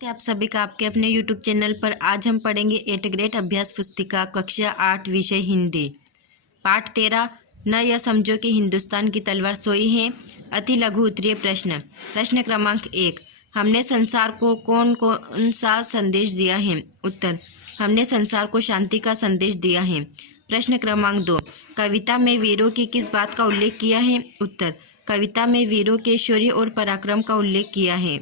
आप सभी का आपके अपने YouTube चैनल पर। आज हम पढ़ेंगे 8th ग्रेड अभ्यास पुस्तिका कक्षा 8 विषय हिंदी पाठ 13। न यह समझो कि हिंदुस्तान की तलवार सोई है। अति लघु उत्तरीय प्रश्न। प्रश्न क्रमांक 1, हमने संसार को कौन कौन सा संदेश दिया है? उत्तर, हमने संसार को शांति का संदेश दिया है। प्रश्न क्रमांक 2, कविता में वीरों की किस बात का उल्लेख किया है? उत्तर, कविता में वीरों के शौर्य और पराक्रम का उल्लेख किया है।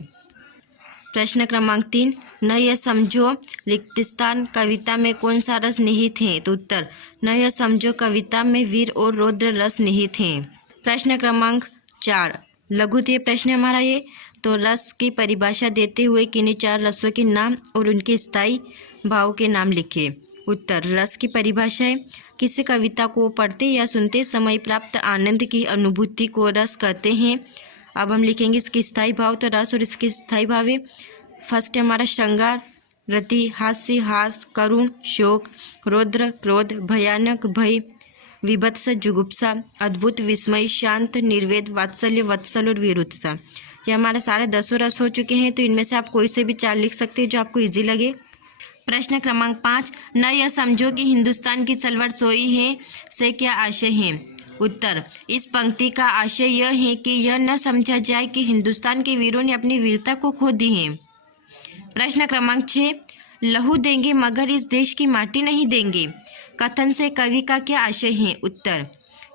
प्रश्न क्रमांक 3, न यह समझो रिक्तिस्तान कविता में कौन सा रस निहित है? तो उत्तर, न यह समझो कविता में वीर और रौद्र रस निहित हैं। प्रश्न क्रमांक 4, लघुत्तरीय प्रश्न हमारा ये। तो रस की परिभाषा देते हुए किन्हीं 4 रसों के नाम और उनके स्थायी भाव के नाम लिखे। उत्तर, रस की परिभाषा है किसी कविता को पढ़ते या सुनते समय प्राप्त आनंद की अनुभूति को रस कहते हैं। अब हम लिखेंगे इसके स्थायी भाव। तो रस और इसके स्थायी भाव है, फर्स्ट है हमारा श्रृंगार, रति, हास्य, हास, करुण, शोक, रौद्र, क्रोध, भयानक, भय, विभत्स, जुगुप्सा, अद्भुत, विस्मय, शांत, निर्वेद, वात्सल्य, वत्सल और वीरोत्साह। ये हमारे सारे 10 रस हो चुके हैं। तो इनमें से आप कोई से भी 4 लिख सकते हैं जो आपको ईजी लगे। प्रश्न क्रमांक 5, न यह समझो कि हिंदुस्तान की तलवार सोई है से क्या आशय है? उत्तर, इस पंक्ति का आशय यह है कि यह न समझा जाए कि हिंदुस्तान के वीरों ने अपनी वीरता को खो दी है। प्रश्न क्रमांक 6, लहू देंगे मगर इस देश की माटी नहीं देंगे कथन से कवि का क्या आशय है? उत्तर,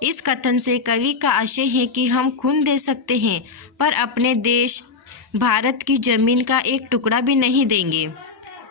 इस कथन से कवि का आशय है कि हम खून दे सकते हैं पर अपने देश भारत की जमीन का एक टुकड़ा भी नहीं देंगे।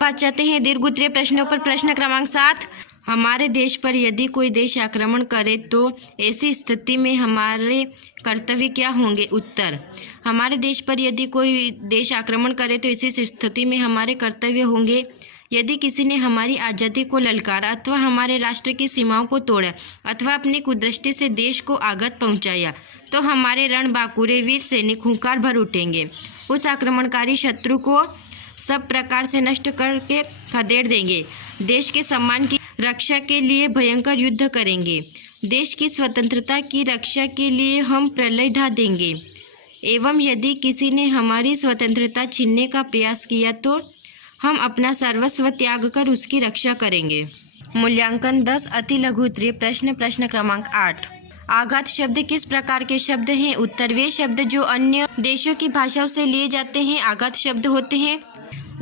बात चाहते हैं दीर्घ उत्तरीय प्रश्नों पर। प्रश्न क्रमांक 7, हमारे देश पर यदि कोई देश आक्रमण करे तो ऐसी स्थिति में हमारे कर्तव्य क्या होंगे? उत्तर, हमारे देश पर यदि कोई देश आक्रमण करे तो ऐसी स्थिति में हमारे कर्तव्य होंगे, यदि किसी ने हमारी आज़ादी को ललकारा अथवा हमारे राष्ट्र की सीमाओं को तोड़ा अथवा अपनी कुदृष्टि से देश को आघात पहुंचाया तो हमारे रणबांकुरे वीर सैनिक हुंकार भर उठेंगे। उस आक्रमणकारी शत्रु को सब प्रकार से नष्ट करके खदेड़ देंगे। देश के सम्मान की रक्षा के लिए भयंकर युद्ध करेंगे। देश की स्वतंत्रता की रक्षा के लिए हम प्रलय ढा देंगे। एवं यदि किसी ने हमारी स्वतंत्रता छीनने का प्रयास किया तो हम अपना सर्वस्व त्याग कर उसकी रक्षा करेंगे। मूल्यांकन 10 अति लघु उत्तरीय प्रश्न। प्रश्न क्रमांक 8, आघात शब्द किस प्रकार के शब्द हैं? उत्तर, वे शब्द जो अन्य देशों की भाषाओं से लिए जाते हैं आघात शब्द होते हैं।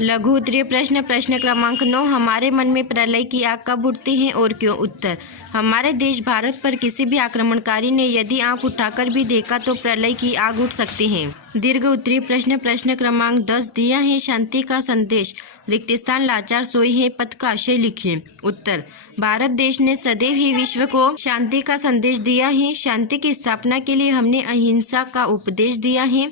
लघु उत्तरीय प्रश्न। प्रश्न क्रमांक 9, हमारे मन में प्रलय की आग कब उठती है और क्यों? उत्तर, हमारे देश भारत पर किसी भी आक्रमणकारी ने यदि आंख उठाकर भी देखा तो प्रलय की आग उठ सकती है। दीर्घ उत्तरीय प्रश्न। प्रश्न क्रमांक 10, दिया है शांति का संदेश, रिक्तिस्तान लाचार सोई है पद का आशय लिखिए। उत्तर, भारत देश ने सदैव ही विश्व को शांति का संदेश दिया है। शांति की स्थापना के लिए हमने अहिंसा का उपदेश दिया है।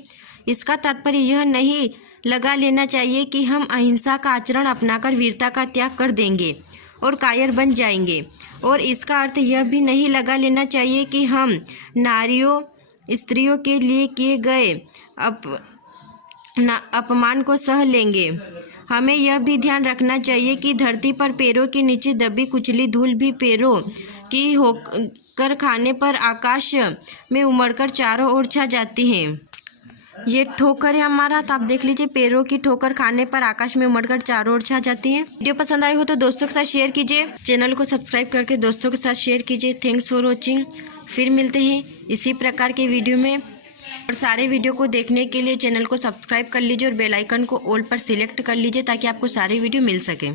इसका तात्पर्य यह नहीं लगा लेना चाहिए कि हम अहिंसा का आचरण अपनाकर वीरता का त्याग कर देंगे और कायर बन जाएंगे, और इसका अर्थ यह भी नहीं लगा लेना चाहिए कि हम नारियों स्त्रियों के लिए किए गए अपमान को सह लेंगे। हमें यह भी ध्यान रखना चाहिए कि धरती पर पैरों के नीचे दबी कुचली धूल भी पैरों की होकर खाने पर आकाश में उमड़कर चारों ओर छा जाती है। ये ठोकर है हमारा, तो आप देख लीजिए, पैरों की ठोकर खाने पर आकाश में उमड़कर चारों ओर छा जाती है। वीडियो पसंद आई हो तो दोस्तों के साथ शेयर कीजिए, चैनल को सब्सक्राइब करके दोस्तों के साथ शेयर कीजिए। Thanks for watching. फिर मिलते हैं इसी प्रकार के वीडियो में, और सारे वीडियो को देखने के लिए चैनल को सब्सक्राइब कर लीजिए और बेल आइकन को ऑल पर सिलेक्ट कर लीजिए ताकि आपको सारे वीडियो मिल सके।